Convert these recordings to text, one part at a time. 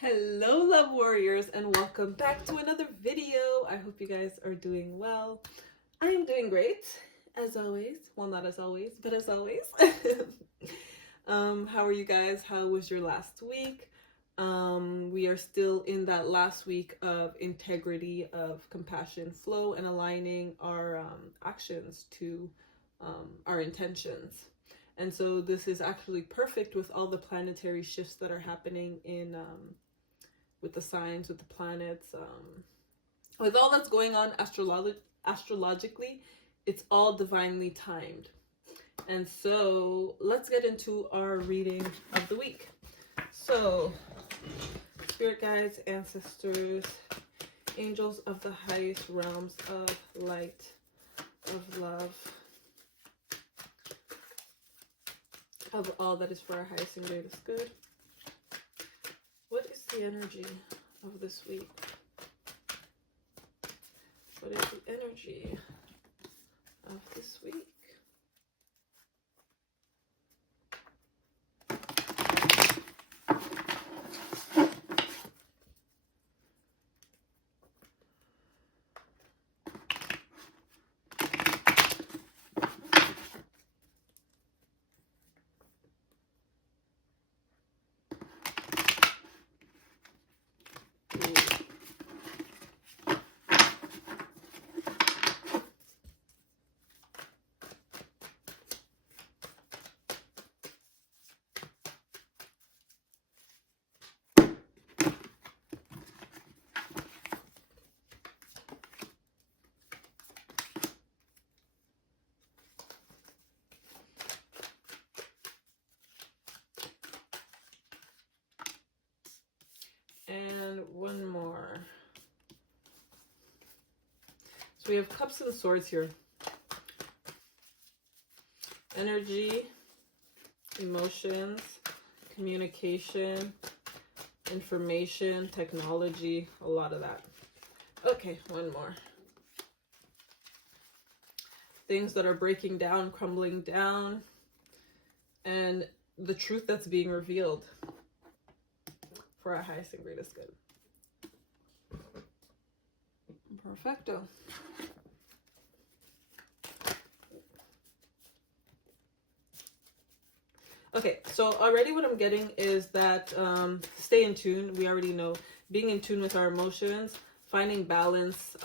Hello, love warriors, and welcome back to another video. I hope you guys are doing well. I am doing great, as always. Well, not as always, but as always. How are you guys? How was your last week? We are still in that last week of integrity, of compassion, flow, and aligning our actions to our intentions. And so this is actually perfect with all the planetary shifts that are happening in with the signs, with the planets, with all that's going on astrologically. It's all divinely timed. And so let's get into our reading of the week. So, spirit guides, ancestors, angels of the highest realms of light, of love, of all that is for our highest and greatest good. What is the energy of this week? What is the energy of this week? And one more. So we have cups and swords here. Energy, emotions, communication, information, technology, a lot of that. Okay, one more. Things that are breaking down, crumbling down, and the truth that's being revealed for our highest and greatest good. Perfecto. Okay, so already what I'm getting is that stay in tune. We already know being in tune with our emotions, finding balance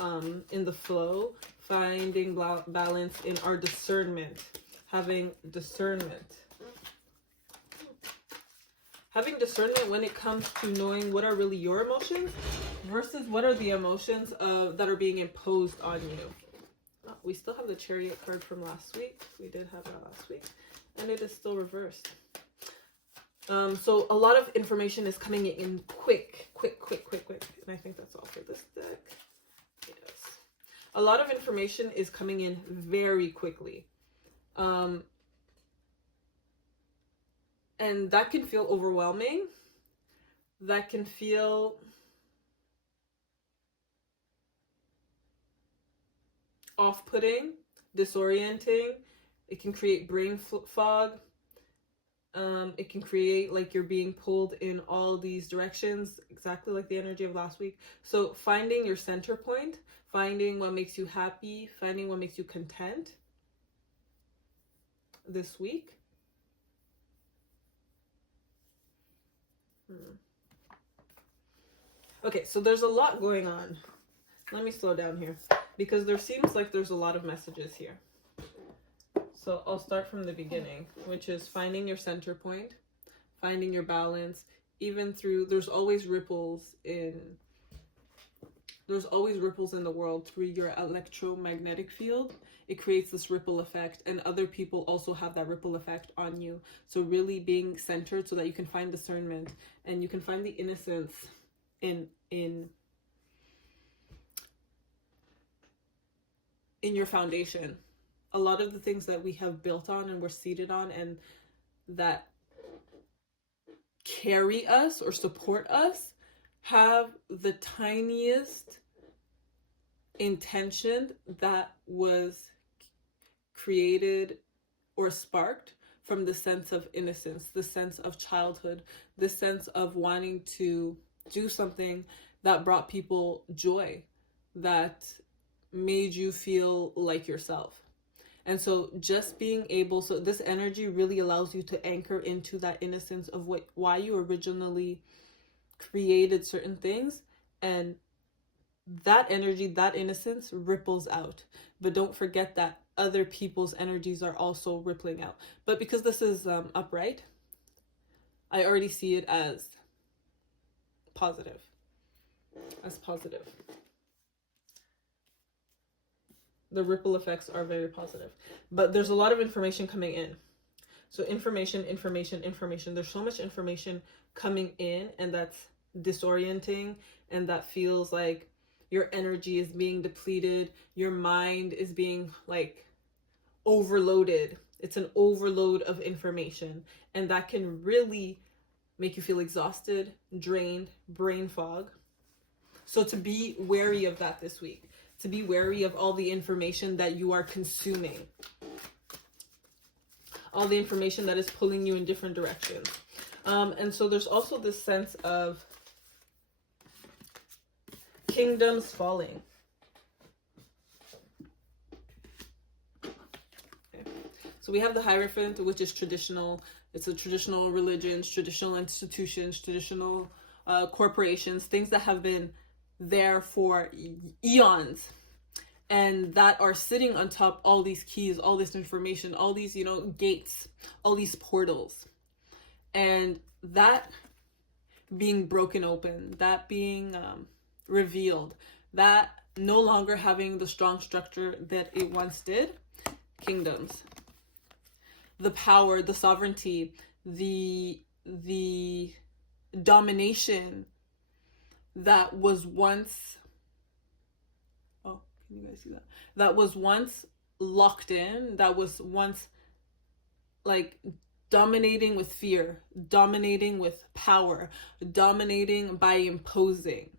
in the flow, finding balance in our discernment, having discernment. Having discernment when it comes to knowing what are really your emotions versus what are the emotions that are being imposed on you. Oh, we still have the Chariot card from last week. We did have that last week. And it is still reversed. So a lot of information is coming in quick. And I think that's all for this deck. Yes. A lot of information is coming in very quickly. And that can feel overwhelming. That can feel off-putting, disorienting. It can create brain fog. It can create like you're being pulled in all these directions, exactly like the energy of last week. So finding your center point, finding what makes you happy, finding what makes you content this week. Okay, so there's a lot going on. Let me slow down here because there seems like there's a lot of messages here. So I'll start from the beginning, which is finding your center point, finding your balance, even through, there's always ripples in the world through your electromagnetic field. It creates this ripple effect, and other people also have that ripple effect on you. So really being centered so that you can find discernment and you can find the innocence in your foundation. A lot of the things that we have built on and we're seated on and that carry us or support us have the tiniest intention that was created or sparked from the sense of innocence, the sense of childhood, the sense of wanting to do something that brought people joy, that made you feel like yourself. And so just being able, so this energy really allows you to anchor into that innocence of why you originally created certain things, and that energy, that innocence ripples out. But don't forget that other people's energies are also rippling out. But because this is upright, I already see it as positive. The ripple effects are very positive. But there's a lot of information coming in. So information. There's so much information coming in, and that's disorienting, and that feels like your energy is being depleted. Your mind is being like overloaded. It's an overload of information, and that can really make you feel exhausted, drained, brain fog. So to be wary of that this week, to be wary of all the information that you are consuming, all the information that is pulling you in different directions. And so there's also this sense of kingdoms falling. Okay. So we have the Hierophant, which is traditional. It's a traditional religions, traditional institutions, traditional corporations, things that have been there for eons, and that are sitting on top all these keys, all this information, all these, gates, all these portals. And that being broken open, that being revealed, that no longer having the strong structure that it once did. Kingdoms, the power, the sovereignty, the domination that was once, oh, can you guys see that? That was once locked in, that was once like dominating with fear, dominating with power, dominating by imposing.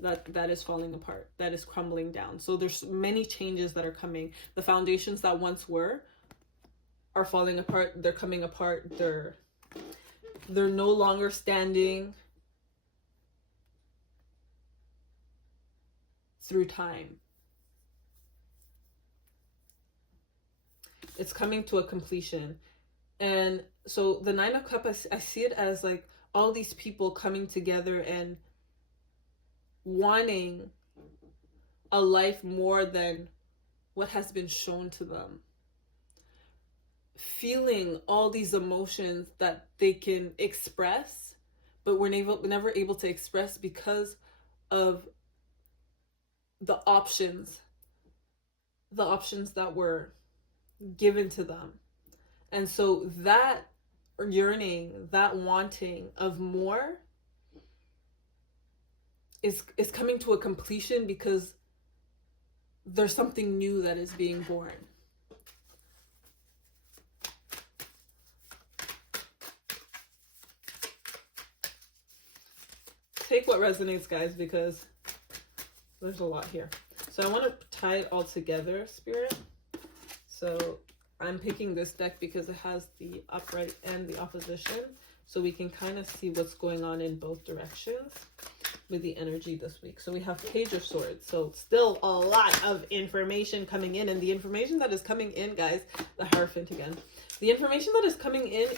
That is falling apart. That is crumbling down. So there's many changes that are coming. The foundations that once were are falling apart. They're coming apart. They're no longer standing through time. It's coming to a completion. And so the Nine of Cups, I see it as like all these people coming together and wanting a life more than what has been shown to them. Feeling all these emotions that they can express, but were never able to express because of the options that were given to them. And so that yearning, that wanting of more is coming to a completion because there's something new that is being born. Take what resonates, guys, because there's a lot here. So I want to tie it all together, Spirit. So I'm picking this deck because it has the upright and the opposition, so we can kind of see what's going on in both directions with the energy this week. So we have Page of Swords. So still a lot of information coming in, and the information that is coming in, guys, the Hierophant again. The information that is coming in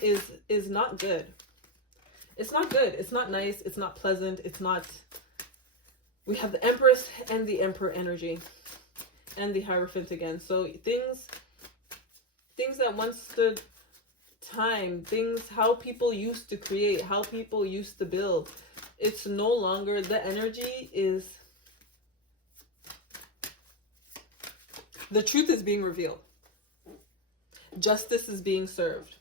is not good. It's not good. It's not nice. It's not pleasant. It's not. We have the Empress and the Emperor energy and the Hierophant again. So things that once stood time, how people used to create, how people used to build. It's no longer, the energy is, the truth is being revealed. Justice is being served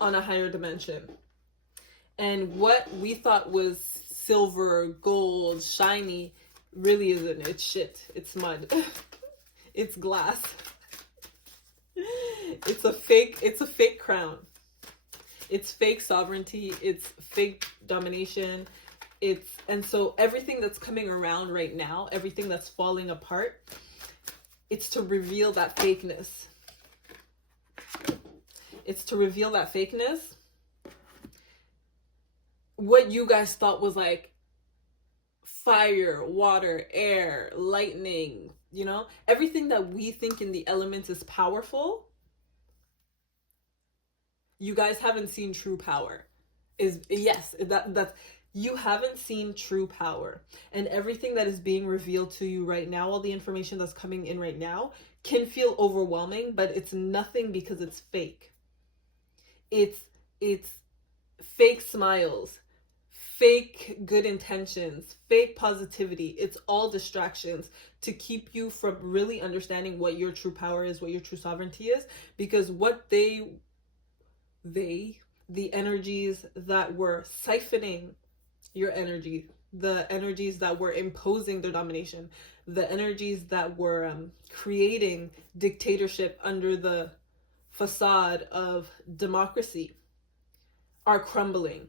on a higher dimension. And what we thought was silver, gold, shiny, really isn't. It's shit. It's mud. It's glass. It's a fake crown. It's fake sovereignty. It's fake domination. And so everything that's coming around right now, everything that's falling apart, it's to reveal that fakeness. It's to reveal that fakeness. What you guys thought was like fire, water, air, lightning, everything that we think in the elements is powerful, you guys haven't seen true power. That's you haven't seen true power. And everything that is being revealed to you right now, all the information that's coming in right now, can feel overwhelming, but it's nothing because it's fake. It's fake smiles, fake good intentions, fake positivity. It's all distractions to keep you from really understanding what your true power is, what your true sovereignty is, because what the energies that were siphoning your energy, the energies that were imposing their domination, the energies that were creating dictatorship under the facade of democracy are crumbling.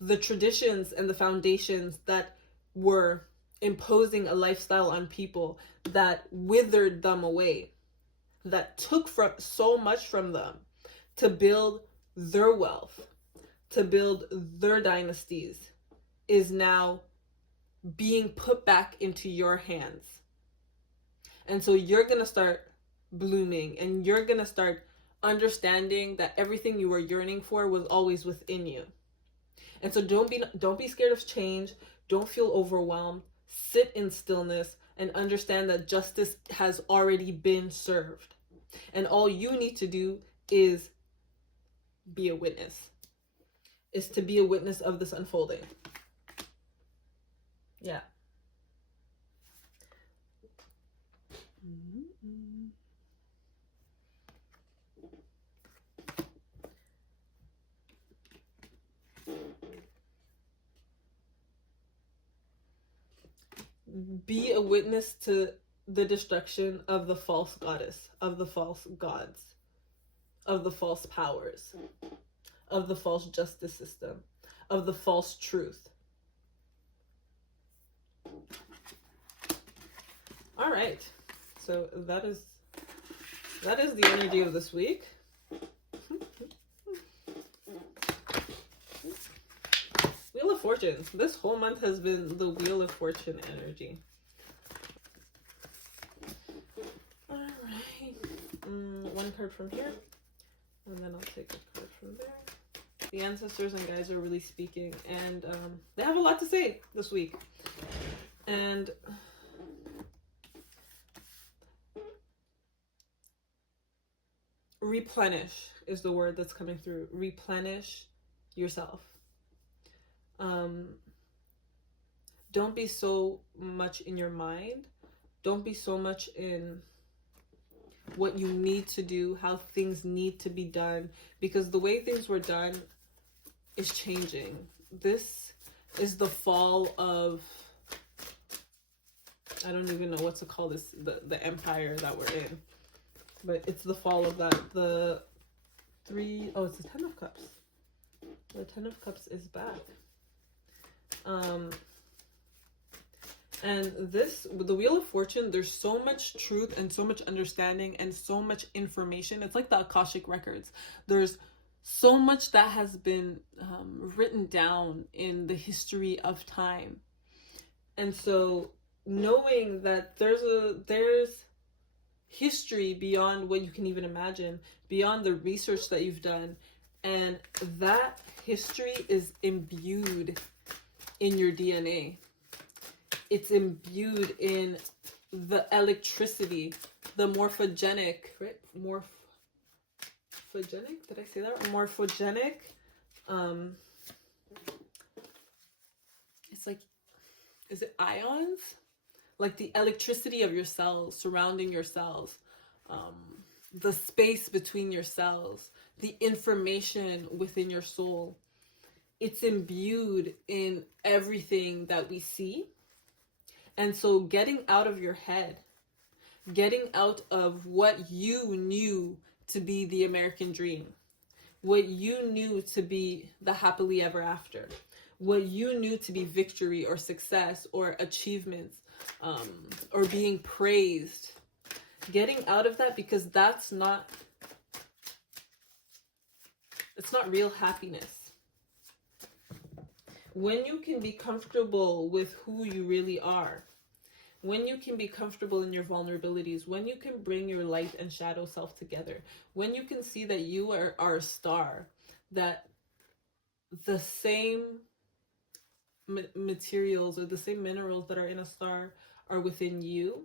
The traditions and the foundations that were imposing a lifestyle on people, that withered them away, that took so much from them to build their wealth, to build their dynasties, is now being put back into your hands. And so you're going to start blooming, and you're going to start understanding that everything you were yearning for was always within you. And so don't be scared of change. Don't feel overwhelmed. Sit in stillness and understand that justice has already been served. And all you need to do is be a witness. Is to be a witness of this unfolding. Yeah. Be a witness to the destruction of the false goddess, of the false gods, of the false powers, of the false justice system, of the false truth. All right. So that is the energy of this week. Wheel of Fortune. This whole month has been the Wheel of Fortune energy. All right. One card from here, and then I'll take a card from there. The ancestors and guides are really speaking, and they have a lot to say this week. And replenish is the word that's coming through. Replenish yourself. Don't be so much in your mind. Don't be so much in what you need to do, how things need to be done, because the way things were done is changing. This is the fall of, I don't even know what to call this, the empire that we're in, but it's the fall of that. It's the 10 of Cups. The 10 of Cups is back. And the Wheel of Fortune, there's so much truth and so much understanding and so much information. It's like the Akashic Records. There's so much that has been written down in the history of time. And so knowing that there's history beyond what you can even imagine, beyond the research that you've done, and that history is imbued in your DNA. It's imbued in the electricity, the morphogenic, right? Morphogenic? Did I say that? Morphogenic. It's like, is it ions? Like the electricity of your cells, surrounding your cells, the space between your cells, the information within your soul. It's imbued in everything that we see. And so getting out of your head, getting out of what you knew to be the American dream, what you knew to be the happily ever after, what you knew to be victory or success or achievements, or being praised, getting out of that, because it's not real happiness. when you can be comfortable with who you really are, when you can be comfortable in your vulnerabilities, when you can bring your light and shadow self together, when you can see that you are a star, that the same materials or the same minerals that are in a star are within you,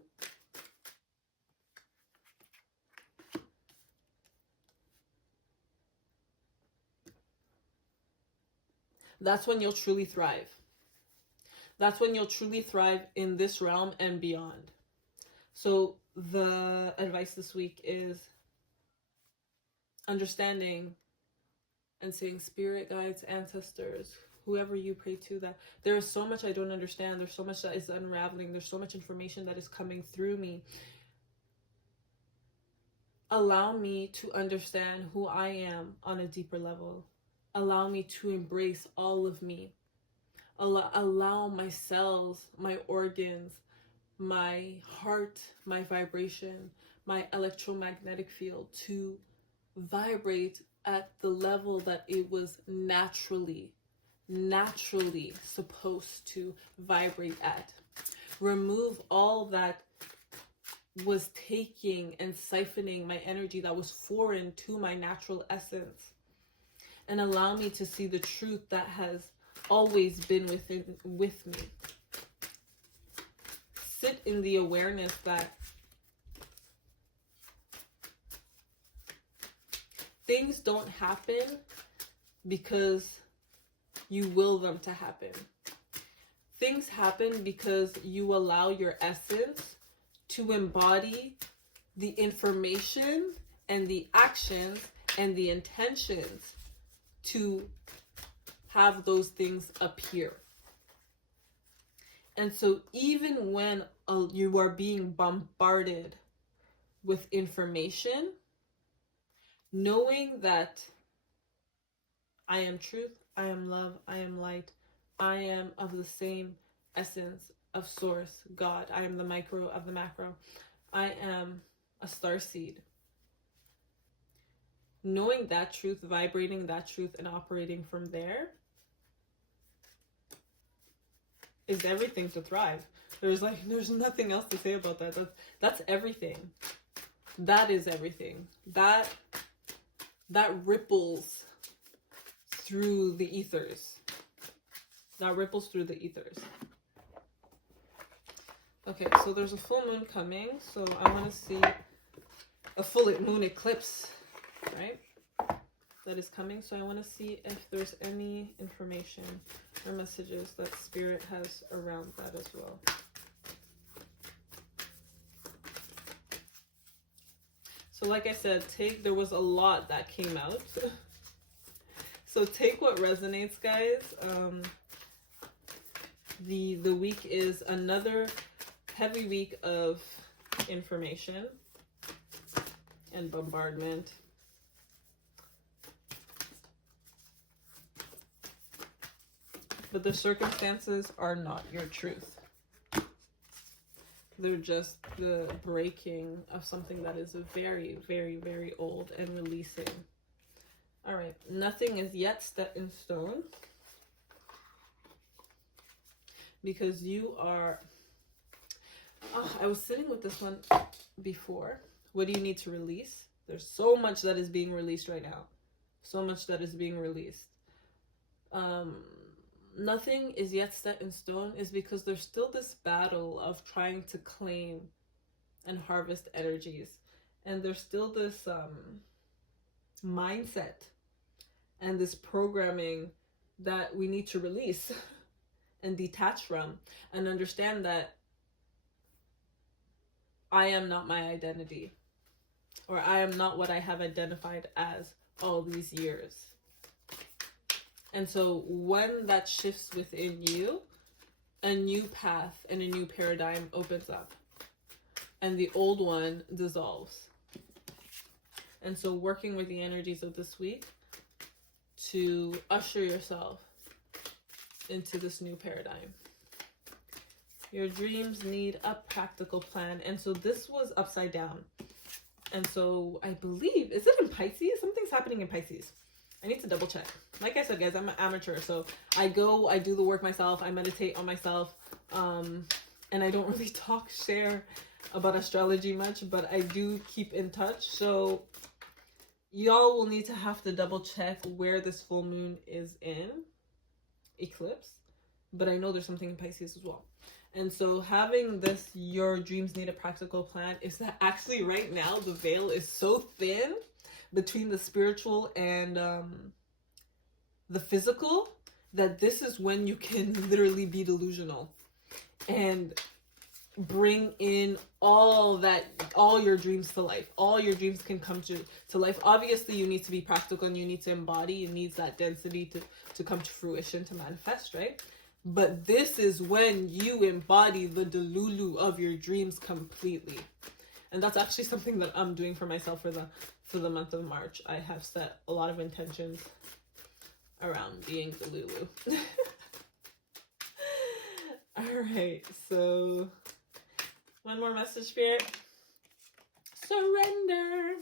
that's when you'll truly thrive. That's when you'll truly thrive in this realm and beyond. So the advice this week is understanding and saying, spirit guides, ancestors, whoever you pray to, that there is so much I don't understand. There's so much that is unraveling. There's so much information that is coming through me. Allow me to understand who I am on a deeper level. Allow me to embrace all of me. Allow my cells, my organs, my heart, my vibration, my electromagnetic field to vibrate at the level that it was naturally supposed to vibrate at. Remove all that was taking and siphoning my energy that was foreign to my natural essence, and allow me to see the truth that has always been with me. Sit in the awareness that things don't happen because you will them to happen. Things happen because you allow your essence to embody the information and the actions and the intentions to have those things appear. And so even when you are being bombarded with information, knowing that I am truth, I am love, I am light, I am of the same essence of source, God, I am the micro of the macro, I am a starseed. Knowing that truth, vibrating that truth, and operating from there is everything to thrive. There's nothing else to say about that. That's everything. That is everything. That ripples through the ethers. That ripples through the ethers. Okay, so there's a full moon coming, so I want to see a full moon eclipse, right? That is coming, so I want to see if there's any information or messages that Spirit has around that as well. So like I said, there was a lot that came out. So take what resonates, guys. The week is another heavy week of information and bombardment. But the circumstances are not your truth. They're just the breaking of something that is very, very, very old and releasing. All right, nothing is yet set in stone. Because you are... I was sitting with this one before. What do you need to release? There's so much that is being released right now. So much that is being released. Nothing is yet set in stone is because there's still this battle of trying to claim and harvest energies. And there's still this mindset and this programming that we need to release and detach from, and understand that I am not my identity, or I am not what I have identified as all these years. And so when that shifts within you, a new path and a new paradigm opens up, and the old one dissolves. And so working with the energies of this week to usher yourself into this new paradigm. Your dreams need a practical plan. And so this was upside down. And so I believe, is it in Pisces? Something's happening in Pisces. I need to double check. like I said, guys, I'm an amateur, so I do the work myself, I meditate on myself, and I don't really share about astrology much, but I do keep in touch. So y'all will need to have to double check where this full moon is in eclipse, but I know there's something in Pisces as well. And so having this, your dreams need a practical plan, is that actually right now the veil is so thin between the spiritual and the physical, that this is when you can literally be delusional and bring in all your dreams to life. All your dreams can come to life. Obviously, you need to be practical and you need to embody. It needs that density to come to fruition, to manifest, right? But this is when you embody the delulu of your dreams completely. And that's actually something that I'm doing for myself for the month of March. I have set a lot of intentions around being delulu. All right, so one more message, Spirit. Surrender.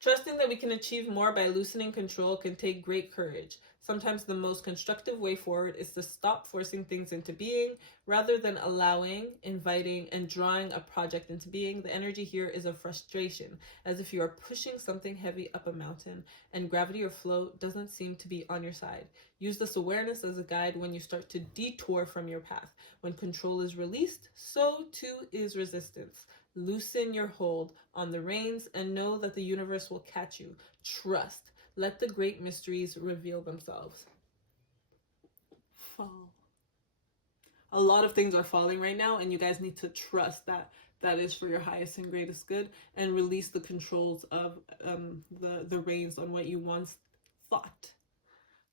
Trusting that we can achieve more by loosening control can take great courage. Sometimes the most constructive way forward is to stop forcing things into being rather than allowing, inviting, and drawing a project into being. The energy here is of frustration, as if you are pushing something heavy up a mountain and gravity or flow doesn't seem to be on your side. Use this awareness as a guide when you start to detour from your path. When control is released, so too is resistance. Loosen your hold on the reins and know that the universe will catch you. Trust. Let the great mysteries reveal themselves. Fall. A lot of things are falling right now, and you guys need to trust that that is for your highest and greatest good, and release the controls of the reins on what you once thought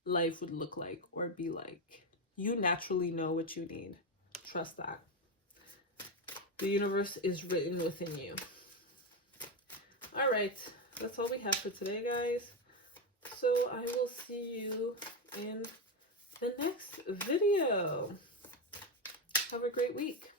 life would look like or be like. You naturally know what you need. Trust that. The universe is written within you. All right, that's all we have for today, guys. So I will see you in the next video. Have a great week.